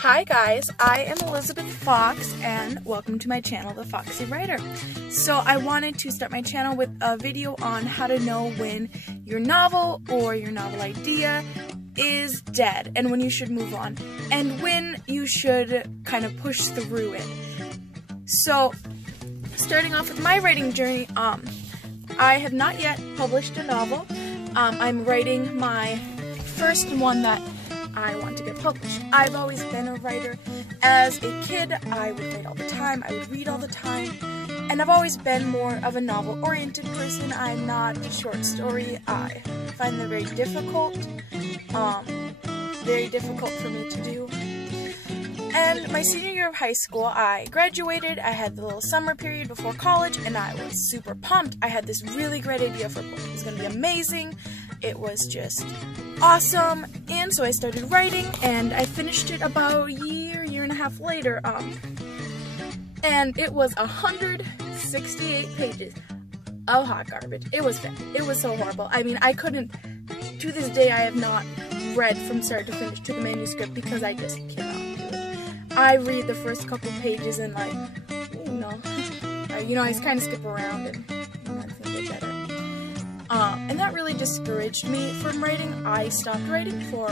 Hi guys, I am Elizabeth Fox and welcome to my channel, The Foxy Writer. So I wanted to start my channel with a video on how to know when your novel or your novel idea is dead and when you should move on and when you should kind of push through it. So starting off with my writing journey, I have not yet published a novel. I'm writing my first one that I want to get published. I've always been a writer. As a kid, I would write all the time, I would read all the time, and I've always been more of a novel-oriented person. I'm not a short story. I find them very difficult for me to do. And my senior year of high school, I graduated, I had the little summer period before college, and I was super pumped. I had this really great idea for a book. It was going to be amazing. It was just awesome, and so I started writing, and I finished it about a year and a half later, and it was 168 pages of hot garbage. It was bad. It was so horrible. I mean, I couldn't, to this day, I have not read from start to finish to the manuscript because I just cannot do it. I read the first couple pages and like, I just kind of skip around and everything will get better. And that really discouraged me from writing. I stopped writing for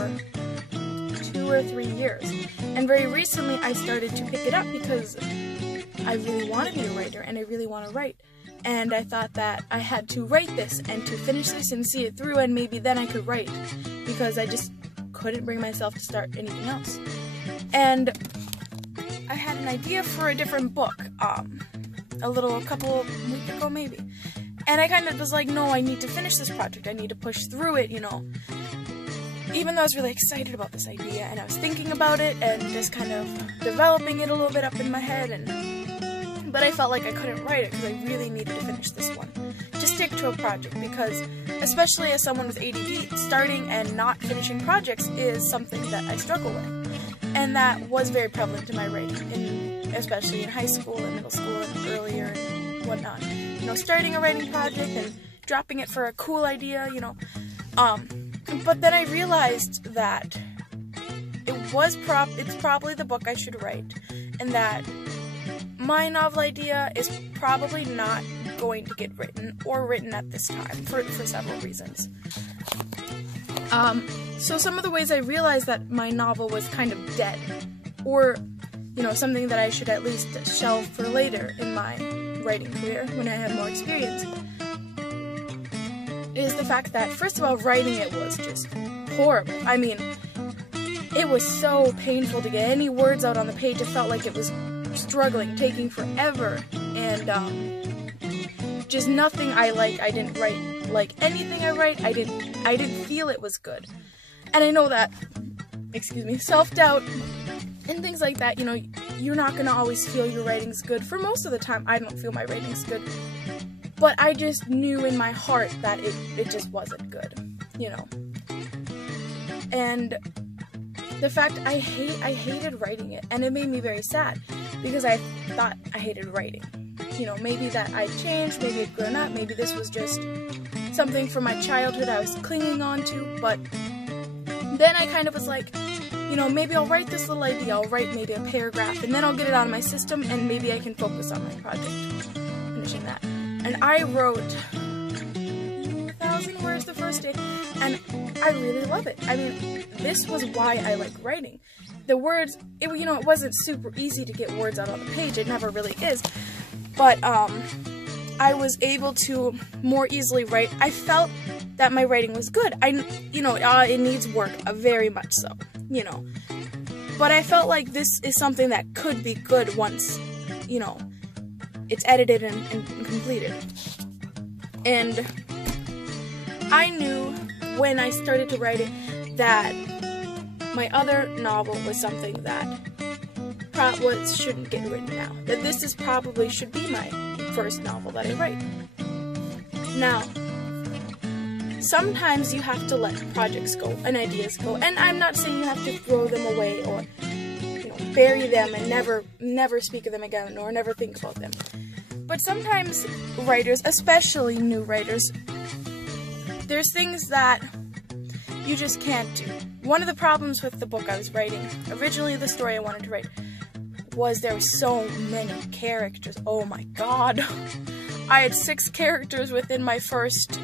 2 or 3 years. And very recently I started to pick it up because I really want to be a writer and I really want to write. And I thought that I had to write this and to finish this and see it through, and maybe then I could write, because I just couldn't bring myself to start anything else. And I had an idea for a different book, a couple of weeks ago maybe. And I kind of was like, no, I need to finish this project. I need to push through it, Even though I was really excited about this idea, and I was thinking about it, and just kind of developing it a little bit up in my head, but I felt like I couldn't write it because I really needed to finish this one. To stick to a project, because especially as someone with ADD, starting and not finishing projects is something that I struggle with. And that was very prevalent in my writing, especially in high school and middle school and earlier and whatnot. Starting a writing project and dropping it for a cool idea, But then I realized that it's probably the book I should write, and that my novel idea is probably not going to get written at this time for several reasons. So some of the ways I realized that my novel was kind of dead, or something that I should at least shelve for later in my writing career when I have more experience, is the fact that, first of all, writing it was just horrible. I mean, it was so painful to get any words out on the page. It felt like it was struggling, taking forever, and just nothing I didn't write like anything I write. I didn't feel it was good. And I know that, self-doubt and things like that, you're not going to always feel your writing's good. For most of the time, I don't feel my writing's good. But I just knew in my heart that it just wasn't good, And the fact I hated writing it, and it made me very sad, because I thought I hated writing. Maybe that I changed, maybe I'd grown up, maybe this was just something from my childhood I was clinging on to, but then I kind of was like, maybe I'll write this little idea, I'll write maybe a paragraph, and then I'll get it out of my system, and maybe I can focus on my project, finishing that. And I wrote 1,000 words the first day, and I really love it. I mean, this was why I like writing. The words, it wasn't super easy to get words out on the page, it never really is, but I was able to more easily write. I felt that my writing was good. It needs work, very much so, But I felt like this is something that could be good once, it's edited and completed. And I knew when I started to write it that my other novel was something that shouldn't get written now. That this should be my first novel that I write. Now, sometimes you have to let projects go and ideas go, and I'm not saying you have to throw them away or bury them and never speak of them again or never think about them. But sometimes writers, especially new writers, there's things that you just can't do. One of the problems with the book I was writing, originally the story I wanted to write, was there were so many characters. Oh my god. I had 6 characters within my first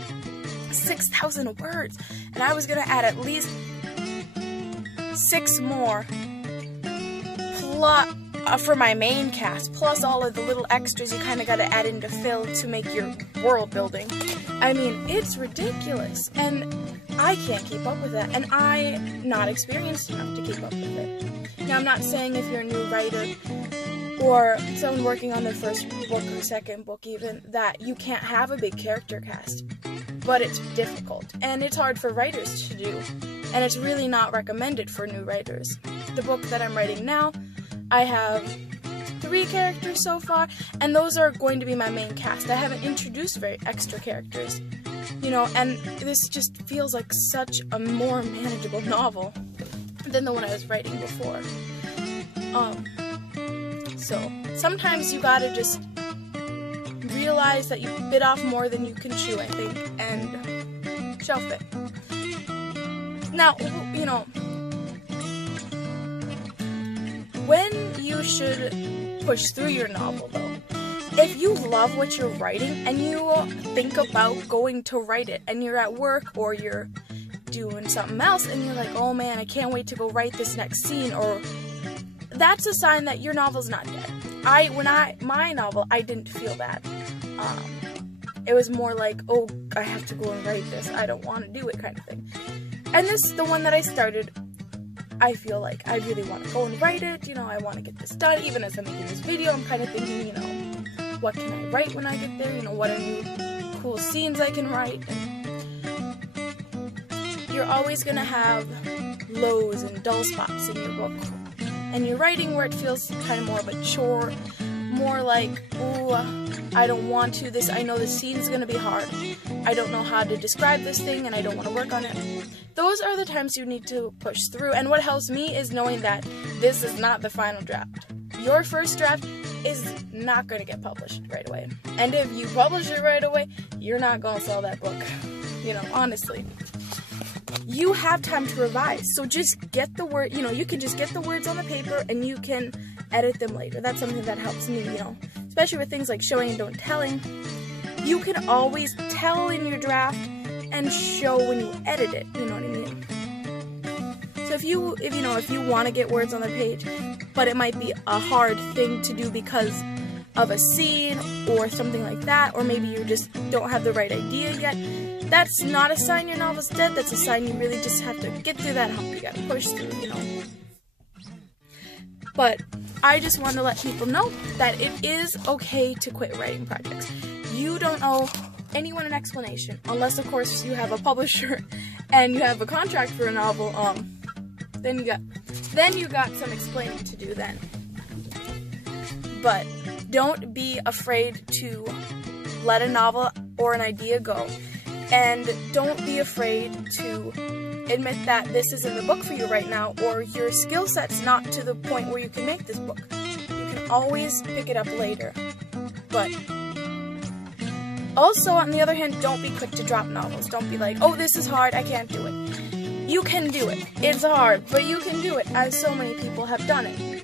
6,000 words, and I was gonna add at least 6 more plus for my main cast, plus all of the little extras you kind of gotta add in to fill to make your world building. I mean, it's ridiculous, and I can't keep up with that, and I'm not experienced enough to keep up with it. Now, I'm not saying if you're a new writer or someone working on their first book or second book even, that you can't have a big character cast, but it's difficult, and it's hard for writers to do, and it's really not recommended for new writers. The book that I'm writing now, I have 3 characters so far, and those are going to be my main cast. I haven't introduced very extra characters, you know, and this just feels like such a more manageable novel than the one I was writing before. So sometimes you gotta just realize that you bit off more than you can chew, I think, and shelf it. Now, you know, when you should push through your novel, though, if you love what you're writing and you think about going to write it and you're at work or you're doing something else and you're like, oh man, I can't wait to go write this next scene, or that's a sign that your novel's not dead. My novel, I didn't feel that. It was more like, oh, I have to go and write this, I don't want to do it kind of thing. And this, the one that I started, I feel like I really want to go and write it, you know, I want to get this done. Even as I'm making this video, I'm kind of thinking, you know, what can I write when I get there, you know, what are new cool scenes I can write. And you're always going to have lows and dull spots in your book. And you're writing where it feels kind of more of a chore, more like, ooh, I don't want to, I know this scene's going to be hard. I don't know how to describe this thing and I don't want to work on it. Those are the times you need to push through, and what helps me is knowing that this is not the final draft. Your first draft is not going to get published right away. And if you publish it right away, you're not going to sell that book. You know, honestly. You have time to revise, so just get the word, you know, you can just get the words on the paper and you can edit them later. That's something that helps me, you know, especially with things like showing and don't telling. You can always tell in your draft and show when you edit it, you know what I mean? So if you want to get words on the page, but it might be a hard thing to do because of a scene or something like that, or maybe you just don't have the right idea yet, that's not a sign your novel's dead. That's a sign you really just have to get through that hump. You gotta push through, you know. But I just want to let people know that it is okay to quit writing projects. You don't owe anyone an explanation, unless of course you have a publisher and you have a contract for a novel. Then you got some explaining to do then. But don't be afraid to let a novel or an idea go. And don't be afraid to admit that this isn't the book for you right now, or your skill set's not to the point where you can make this book. You can always pick it up later. But also, on the other hand, don't be quick to drop novels. Don't be like, oh, this is hard, I can't do it. You can do it. It's hard, but you can do it, as so many people have done it.